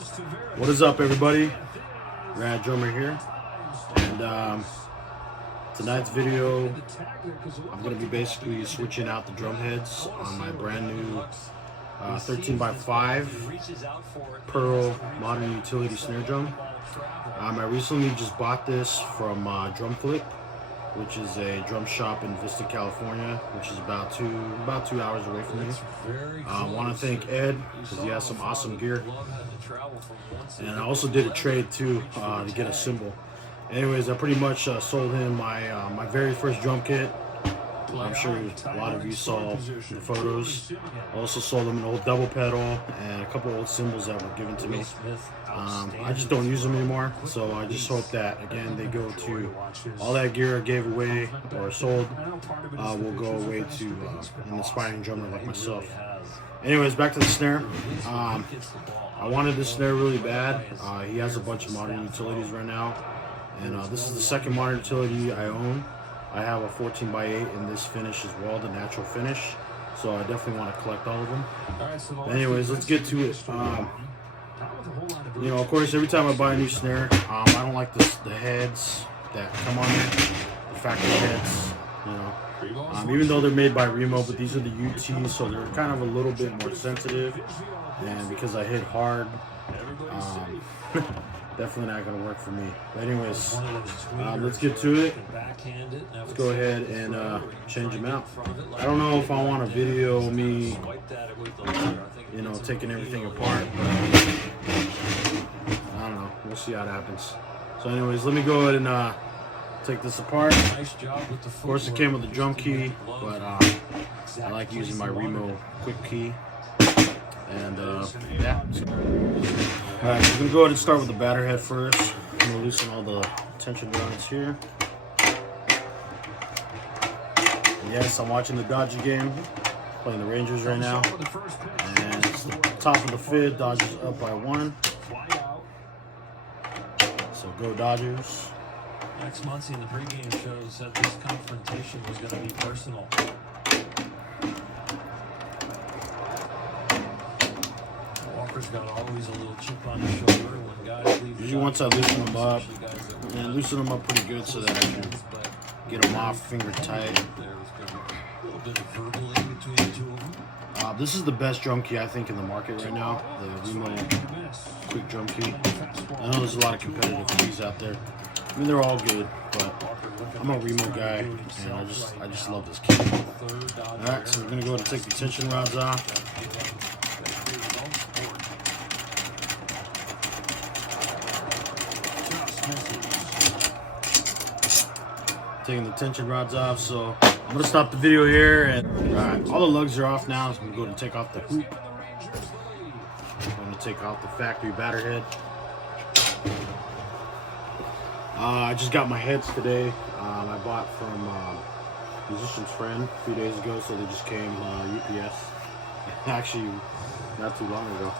What is up, everybody? Rad Drummer here, and tonight's video, I'm going to be basically switching out the drum heads on my brand new 13x5 Pearl Modern Utility Snare Drum. I recently just bought this from Drum Flip, which is a drum shop in Vista, California, which is about 2 hours away from me. I want to thank Ed because he has some awesome gear, and I also did a trade too to get a cymbal. Anyways, I pretty much sold him my very first drum kit. I'm sure a lot of you saw the photos. I also sold him an old double pedal and a couple old cymbals that were given to me. I just don't use them anymore, so I just hope that, again, they go to all that gear I gave away or sold will go away to an aspiring drummer like myself. Anyways, back to the snare. I wanted this snare really bad. He has a bunch of modern utilities right now, and this is the second modern utility I own. I have a 14x8 in this finish as well, the natural finish. So I definitely want to collect all of them. But anyways, let's get to it. You know, of course, every time I buy a new snare, I don't like the heads that come on it, the factory heads. You know, even though they're made by Remo, but these are the UTs, so they're kind of a little bit more sensitive. And because I hit hard, definitely not going to work for me. But anyways, let's get to it. Let's go ahead and change them out. I don't know if I want to video me, you know, taking everything apart, but I don't know. We'll see how it happens. So anyways, let me go ahead and take this apart. Of course, it came with a drum key, but I like using my Remo quick key. And yeah. Alright, we're gonna go ahead and start with the batter head first. I'm gonna loosen all the tension rods here. Yes, I'm watching the Dodger game, playing the Rangers right now. And it's the top of the fifth, Dodgers up by 1. So go Dodgers. Next Muncie in the pregame show said this confrontation was going to be personal. Walker's got always a little chip on his shoulder when guys leave. Usually once I loosen them up, and loosen them up pretty good so that I can get them off finger tight. A little bit of verbally between the two of them. This is the best drum key I think in the market right now, the Remo quick drum key. I know there's a lot of competitive keys out there. I mean, they're all good, but I'm a Remo guy, and I just love this key. Alright, so we're gonna go ahead and take the tension rods off. Taking the tension rods off, so I'm gonna stop the video here. And alright, all the lugs are off now, so I'm gonna go ahead and take off the hoop. I'm gonna take off the factory batter head. I just got my heads today. I bought from Musician's Friend a few days ago, so they just came UPS. Actually, not too long ago.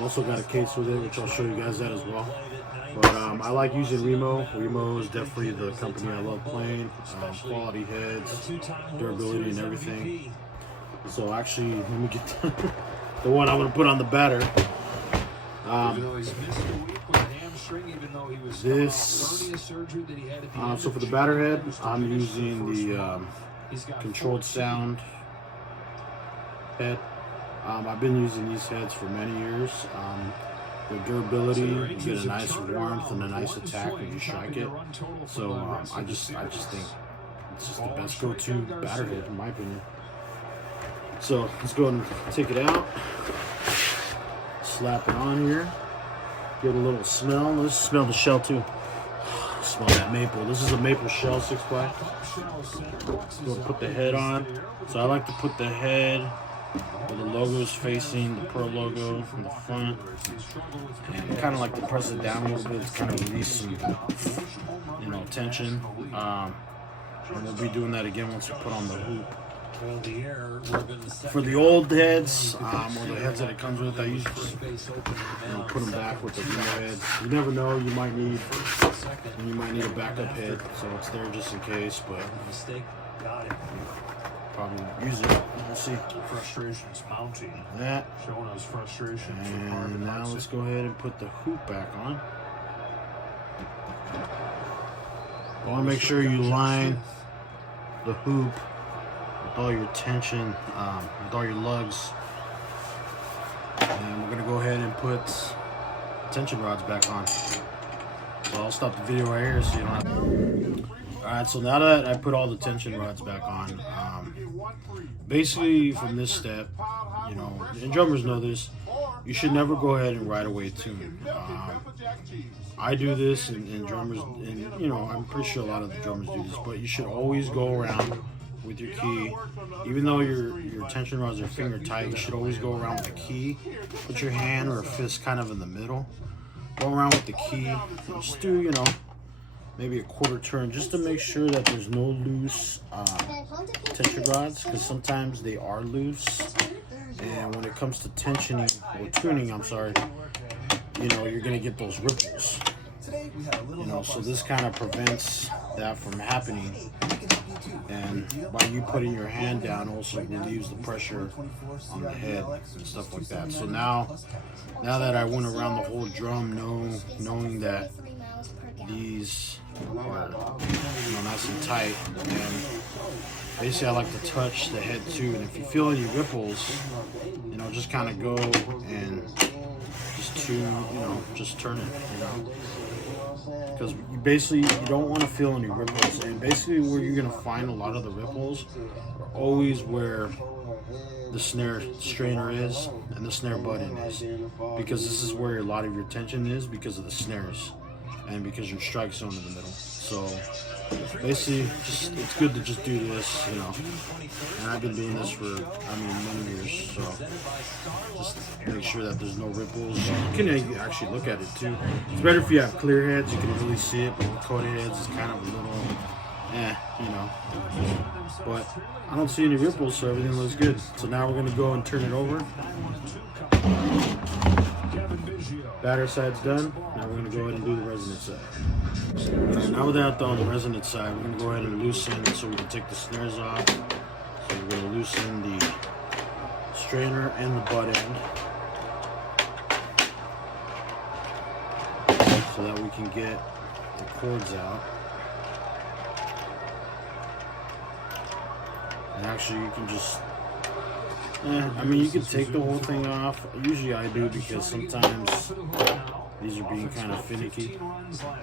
Also got a case with it, which I'll show you guys that as well. But I like using Remo. Remo is definitely the company I love playing. Quality heads, durability, and everything. So actually, let me get the one I'm gonna put on the batter. So for the batter head, I'm using the controlled sound head. I've been using these heads for many years. The durability, you get a nice warmth and a nice attack when you strike it. So I just think it's just the best go-to batter head in my opinion. So let's go ahead and take it out, slap it on here. Get a little smell. Let's smell the shell too. Smell that maple. This is a maple shell 6x. Go put the head on. So I like to put the head where the logo is facing, the Pearl logo in the front. And kind of like to press it down a little bit to kind of release some, you know, tension. And we'll be doing that again once we put on the hoop. For the old heads, or the heads that it comes with, I usually just put them back with the new heads. You never know, you might need a backup head, so it's there just in case. But probably use it. We'll see. Frustrations mounting. That. Showing us frustration. And now let's go ahead and put the hoop back on. You want to make sure you line the hoop with all your tension, with all your lugs. And we're going to go ahead and put tension rods back on. So I'll stop the video right here so you don't have to. Alright, so now that I put all the tension rods back on, basically from this step, you know, and drummers know this, you should never go ahead and right away tune. I do this, and drummers, and you know, I'm pretty sure a lot of the drummers do this, but you should always go around with your key. Even though your tension rods are finger tight, you should always go around with the key. Put your hand or fist kind of in the middle. Go around with the key, and just do, you know, maybe a quarter turn, just to make sure that there's no loose tension rods, because sometimes they are loose. And when it comes to tensioning or tuning, I'm sorry, you know, you're gonna get those ripples. You know, so this kind of prevents that from happening. And by you putting your hand down, also relieves the pressure on the head and stuff like that. So now that I went around the whole drum, knowing that these are, you know, nice and tight, and basically I like to touch the head too. And if you feel any ripples, you know, just kind of go and just tune, you know, just turn it, you know. Because you don't want to feel any ripples, and basically where you're gonna find a lot of the ripples are always where the snare strainer is and the snare button is, because this is where a lot of your tension is because of the snares and because your strike zone in the middle. So basically, it's good to just do this, you know. And I've been doing this for, many years. So just make sure that there's no ripples. You can actually look at it too. It's better if you have clear heads. You can really see it, but with coated heads, it's kind of a little, you know. But I don't see any ripples, so everything looks good. So now we're gonna go and turn it over. Batter side's done. Now we're gonna go ahead and do the resonance side. Alright, now with that done, on the resonance side, we're gonna go ahead and loosen so we can take the snares off. So we're gonna loosen the strainer and the butt end, so that we can get the cords out. And actually, you can just, you can take the whole thing off. Usually I do, because sometimes these are being kind of finicky. So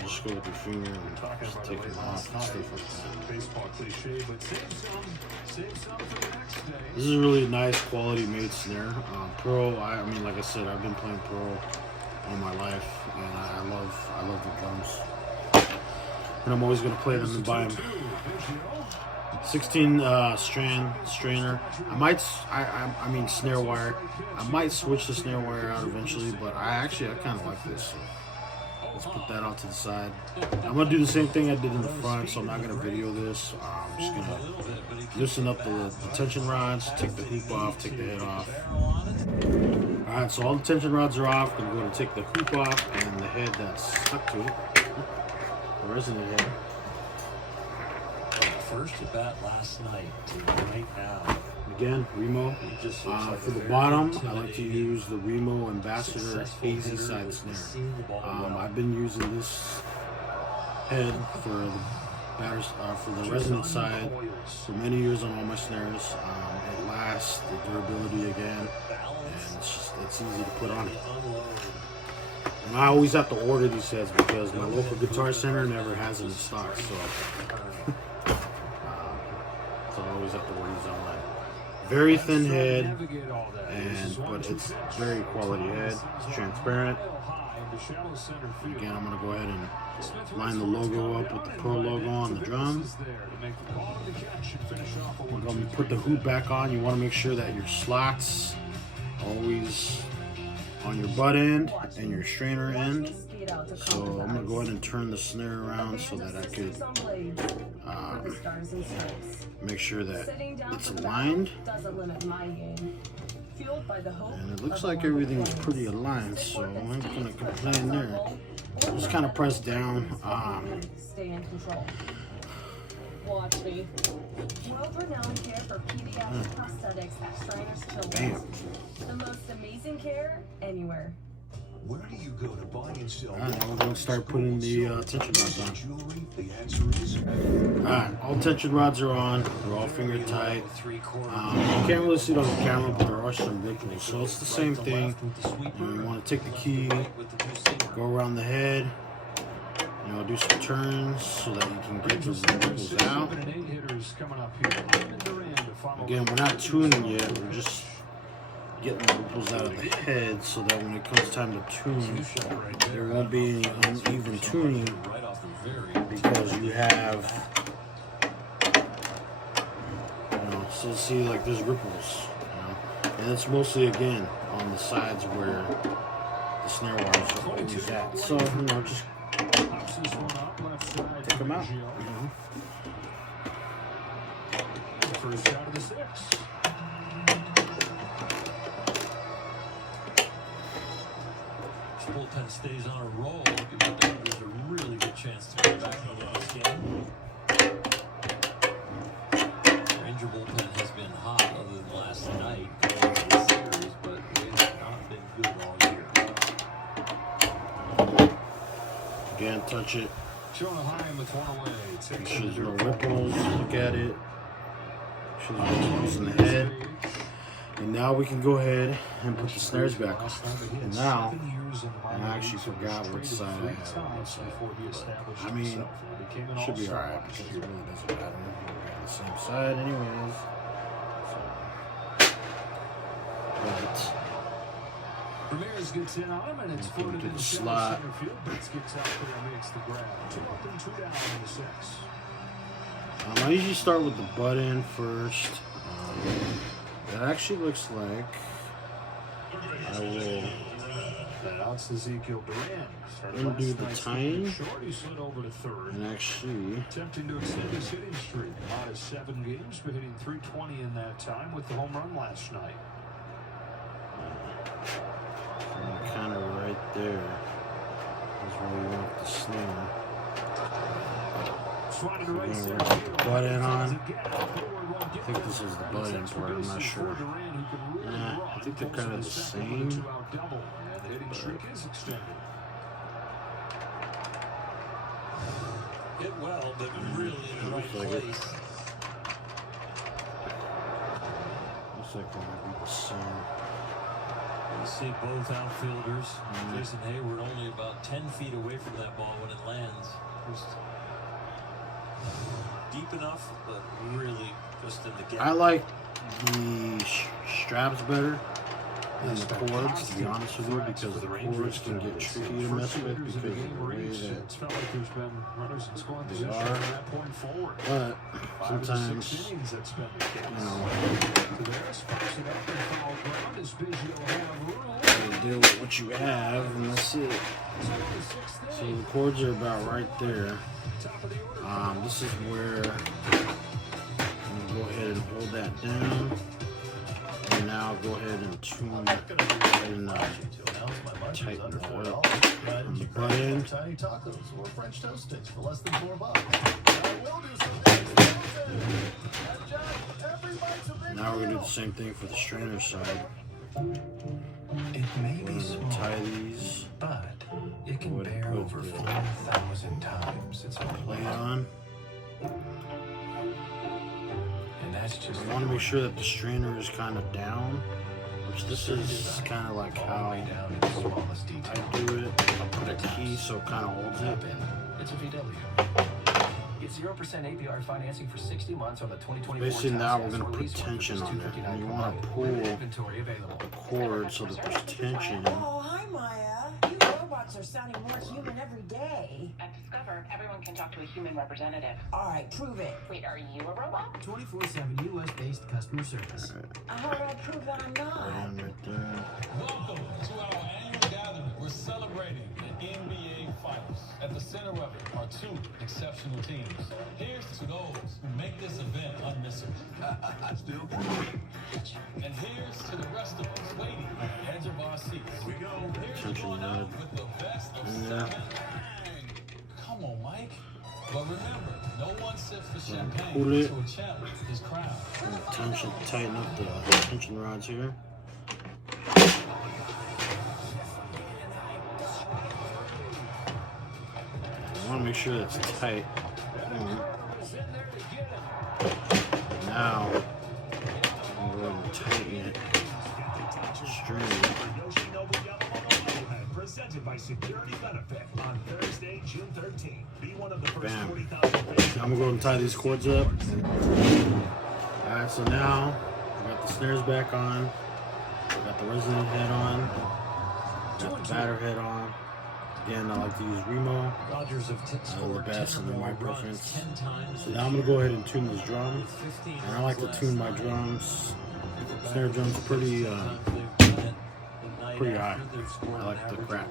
just go with your finger and just take them off and stuff like that. This is a really nice quality made snare. Pro, like I said, I've been playing Pro all my life, and I love the drums. And I'm always going to play them and buy them. 16 strand strainer. Snare wire. I might switch the snare wire out eventually, but I kind of like this. So let's put that out to the side. I'm gonna do the same thing I did in the front, so I'm not gonna video this. I'm just gonna loosen up the tension rods, take the hoop off, take the head off. All right, so all the tension rods are off. I'm going to take the hoop off and the head that's stuck to it, the resonant head. First at bat last night to right now. Again, Remo. For the bottom, I like to use the Remo Ambassador Hazy Side Snare. I've been using this head for the batters, for the resonant side for many years on all my snares. It lasts, the durability again, and it's easy to put on it. And I always have to order these heads because my local guitar center never has them in stock. So I always have to order these online. Very thin head, but it's very quality head. It's transparent. Again, I'm going to go ahead and line the logo up with the Pro logo on the drum. We're going to put the hoop back on. You want to make sure that your slots always on your butt end and your strainer end. So I'm going to go ahead and turn the snare around so that I could make sure that it's aligned. And it looks like everything's pretty aligned, so I'm not going to complain there. Just kind of press down. Watch me. World-renowned care for pediatric prosthetics at Shriners Children's. The most amazing care anywhere. Where do you go to buy and sell? Alright, now we're going to start putting the tension rods on. Jewelry, the answer is Alright, all tension rods are on. They're all finger tight. You can't really see it on the camera, but there are some ripples. So it's the same thing. You want to take the key, go around the head, you know, do some turns so that you can get the ripples out. Again, we're not tuning yet. We're just getting the ripples out of the head so that when it comes time to tune, there won't be any uneven tuning because you have, you know, so see, like there's ripples, you know, and it's mostly again on the sides where the snare wires are always at. So, you know, just take them out. first out of the 6. Bullpen stays on a roll. There's a really good chance to come back into this game. Ranger bullpen has been hot other than last night going into the series, but they have not been good all year. Again, touch it. Showing a high in the corner way. Make sure there's no ripples. Look at it. Make sure there's no ripples in the head. And now we can go ahead and put the snares back on. And now, I actually forgot what side I had on this side. But, I mean, it should be alright because it really doesn't matter. We're on the same side anyways. So, Ramirez gets in on him, and it's floated in the slot. center field. Betts gets out there and makes the grab. 2 up and 2 down in the 6. I usually start with the butt end first. That actually looks like I will That's Ezekiel Duran. undo the tying He slid over to third. and actually Attempting to extend his hitting streak. Out of 7 games, but hitting .320 in that time with the home run last night. kind of right there is where we want the snare. So we're going to put the butt end on. I think this is the butt end part, I'm not sure. I think they're kind of the same. Hit well, but really in the right place. Looks like they're going to be the same. You see both outfielders. Jason Hayward only about 10 feet away from that ball when it lands. Just deep enough, but really just in the gap. I like the straps better than the cords, to be honest with you, because the cords can get tricky to mess with because of the way that they are. But sometimes, you know, you deal with what you have, and that's it. So the cords are about right there. This is where I'm going to go ahead and hold that down. And now go ahead and tune and tighten it up on the butt end. Tiny tacos or French toast sticks for less than $4. Now we're going to do the same thing for the strainer side. It may be small, tie these, but it can bear over 4,000 times its own play weight. on. And that's just I want to make sure that the strainer is kind of down, which this is kind of like how way down to the smallest detail. I do it. I put a key so it kind of holds it. It's a VW. Get 0% APR financing for 60 months on the 2024. Basically now we're going to put tension on there. And you want to pull the cord so that there's tension. Oh, hi, Maya. You robots are sounding more human every day. At Discover, everyone can talk to a human representative. All right, prove it. Wait, are you a robot? 24/7 U.S.-based customer service. How do I prove that I'm not? Right there. Welcome to our annual gathering. We're celebrating the NBA Finals. At the center of it are 2 exceptional teams. Here's to those who make this event unmissable. Still And here's to the rest of us waiting at the edge of our seats. Here we go. Here's to going out with the best of 7. Come on, Mike. But remember, no one sips the champagne, Cool it. so a champ is crowned. Tighten up the tension rods here. I want to make sure that's tight. Now, I'm going to tighten it. String. Presented by Security Benefit on Thursday, June 13th. Be one of the first Bam. 40,000. I'm going to go and tie these cords up. Alright, so now I got the snares back on. I got the resonant head on. Got the batter head on. Again, I like to use Remo. Dodgers have The best under my runs preference. 10 times. So now I'm going to go ahead and tune this drum. And I like to tune my drums. Snare drums pretty high. I like the crap.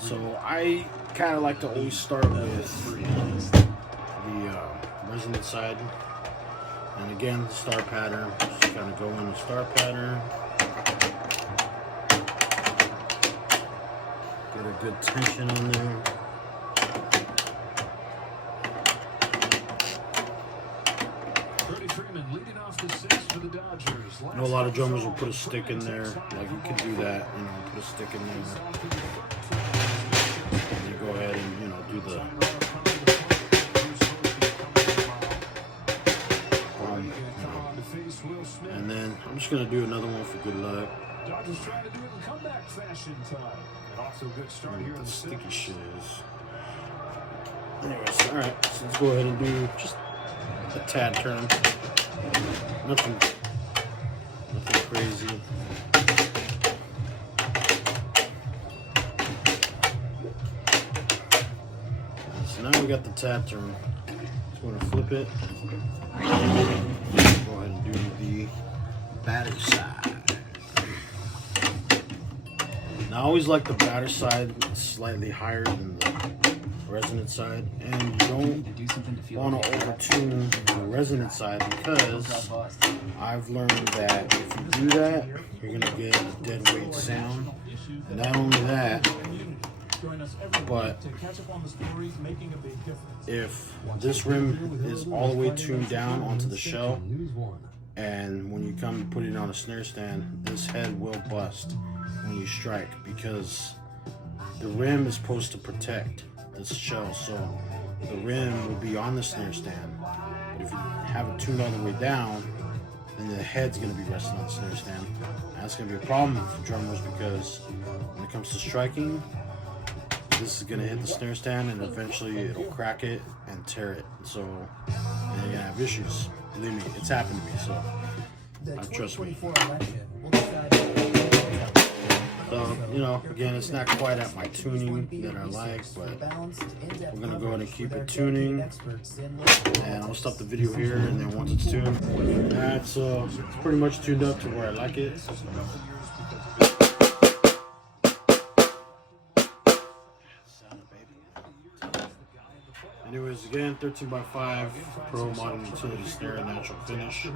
So I kind of like to always start with the resonant side. And again, the star pattern. Just kind of go in the star pattern. Get a good tension on there. I know a lot of drummers will put a stick in there. Like you could do that, you know, put a stick in there. And you go ahead and, you know, do the and then I'm just gonna do another one for good luck. Dodgers trying to do it in comeback fashion time. And also good start here in The the sticky shit is. Anyways, alright, so let's go ahead and do just a tad turn. Nothing crazy. So now we got the tad turn. Just want to flip it. Go ahead and do the batter side. Now I always like the batter side slightly higher than the resonant side, and you don't want to over-tune the resonant side because I've learned that if you do that, you're going to get a dead weight sound. And not only that, but if this rim is all the way tuned down onto the shell, and when you come to put it on a snare stand, this head will bust when you strike, because the rim is supposed to protect this shell, so the rim will be on the snare stand. But if you have it tuned all the way down, then the head's going to be resting on the snare stand. And that's going to be a problem for drummers, because when it comes to striking, this is going to hit the snare stand and eventually it'll crack it and tear it. So you're going to have issues. Believe me, it's happened to me, so trust me. So, you know, again, it's not quite at my tuning that I like, but we're going to go ahead and keep it tuning. And I'll stop the video here, and then once it's tuned, alright, so it's pretty much tuned up to where I like it. Anyways, again, 13x5 Pro Modern Utility Snare Natural Finish. You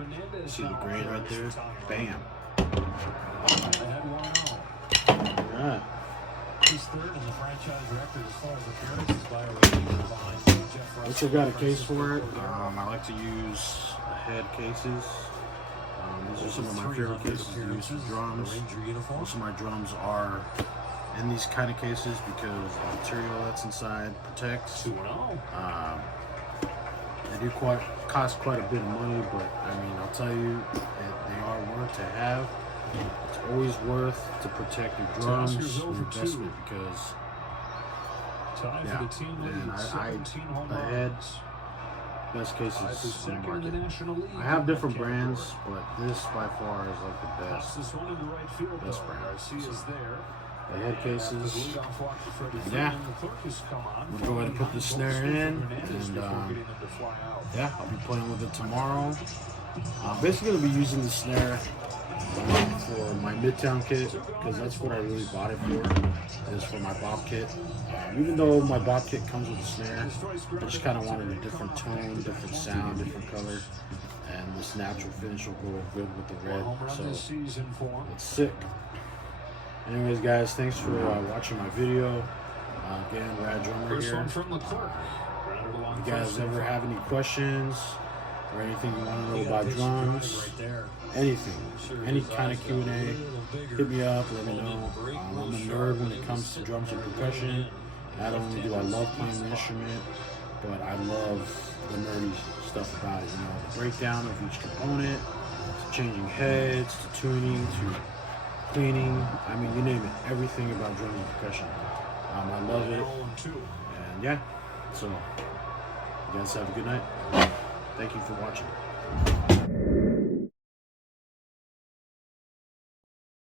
see the grain right there? Bam. Alright. He's third in the franchise record as far as appearances by a rating behind Jeff Russell. Also got a case for it. I like to use head cases. These are some of my favorite cases to use for drums. Most of my drums are in these kind of cases because the material that's inside protects. They do cost quite a bit of money, but I mean, I'll tell you, they are worth to have. It's always worth to protect your drums and your investment, because yeah, and the heads, best cases in the market. I have different brands, but this by far is like the best brand. So, the head cases, yeah. We'll go ahead and put the snare in, and yeah, I'll be playing with it tomorrow. I'm basically going to be using the snare for my Midtown kit, because that's what I really bought it for, is for my Bob kit. Even though my Bob kit comes with a snare, I just kind of wanted a different tone, different sound, different color, and this natural finish will go good with the red, so it's sick. Anyways, guys, thanks for watching my video. Again, Rad Drummer here. If you guys ever have any questions or anything you want to know about drums, anything, any kind of Q&A, hit me up, let me know. I'm a nerd when it comes to drums and percussion. Not only do I love playing the instrument, but I love the nerdy stuff about it, you know, the breakdown of each component, to changing heads, to tuning, to cleaning, I mean, you name it, everything about drums and percussion. I love it, and yeah, so you guys have a good night. Thank you for watching.